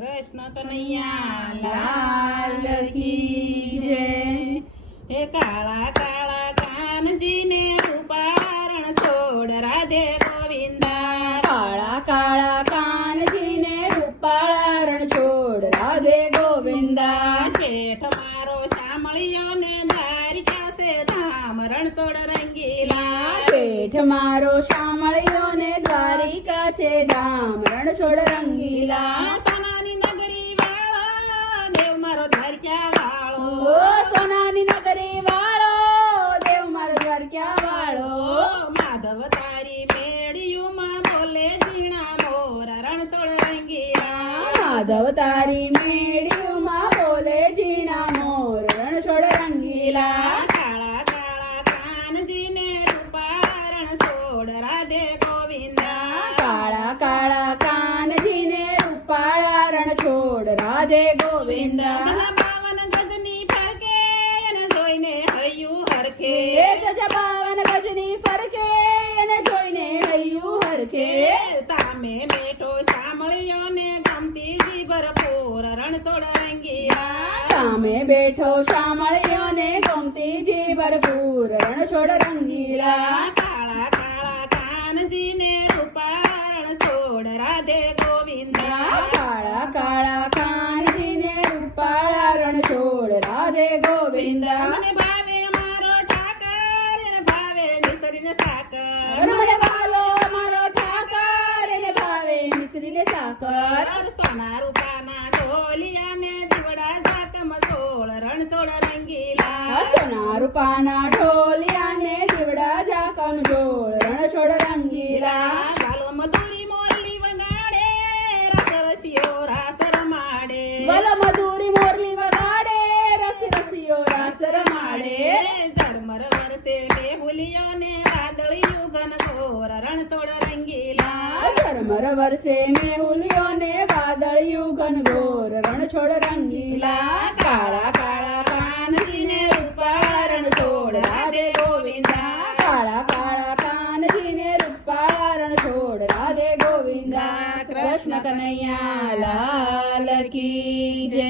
કૃષ્ણ કનૈયા લાલ કી જય. હે કાળા કાળા કાનજીને રૂપારણ છોડ રાધે ગોવિંદા. કાળા કાળા કાનજીને રૂપાળા રણ છોડ રાધે ગોવિંદા. શેઠ મારો શામળિયો ને દ્વારિકા છે ધામ રણછોડ રંગીલા. શેઠ મારો શામળિયો ને દ્વારિકા છે ધામ રણછોડ રંગીલા. સોનાની નગરી વાળો દેવ મારો દ્વારકા વાળો. ઓ સોનાની નગરી વાળો દેવ મારો દ્વારકા વાળો. માધવ તારી મેળિયુંમાં બોલે ઝીણા મોર રણછોડ રંગીલા. માધવ તારી મેળીઓમાં બોલે ઝીણા મોર રણછોડ રંગીલા. કાળા કાળા કાનજીને રૂપાળા રણછોડ રાધે ગોવિંદા. કાળા કાળા કાનજીને રૂપાળા રણછોડ રાધે ગોવિંદા. ગજના 52 ગજની ફરકે એને જોઈને હૈયું હરખે. એ ગજા 52 ગજની ફરકે એને જોઈને હૈયું હરખે. સામે બેઠો શામળિયો ને ગમતી જી ભરપૂર રણછોડ રંગીલા. સામે બેઠો શામળિયો ને ગમતીજી ભરપૂર રણછોડ રંગીલા. કાળા કાળા કાનજીને રૂપાળા રણછોડ રાધે ગોવિંદા. કાળા કાળા કાનજીને રૂપાળા રણછોડ રાધે ગોવિંદા. મને ભાવે મારો ઠાકર એને ભાવે મિસરીને સાકર. મને ભાલો મારો ઠાકર એને ભાવે મિશ્રીને સાકર. સોના રૂપાના ઢોલિયા ને દીવડા ઝાકમ સોળ રણછોડ રંગીલા. સોના રૂપાના ઢોલિયા ને દીવડા ઝાકમ જોડ રણછોડ રંગીલા. ગાલો મધુરી મોરલી વગાડે રસ રસિયો રાસ રમાડે. વલ મધુરી મોરલી વગાડે રસ રસિયો રાસ રમાડે. ઝરમર વરસે મેહુલિયો ને વાદળિયું ઘન ઘોર રણછોડ રંગીલા. ઝરમર વરસે મેહુલિયો ને વાદળિયું ઘનઘોર રણછોડ રંગીલા. કાળા કાળા કાનજીને રૂપાળા રણછોડ રાધે ગોવિંદા. કાળા કાળા કાનજીને રૂપાળા રણછોડ રાધે ગોવિંદા. કૃષ્ણ કનૈયા લાલ કી જય.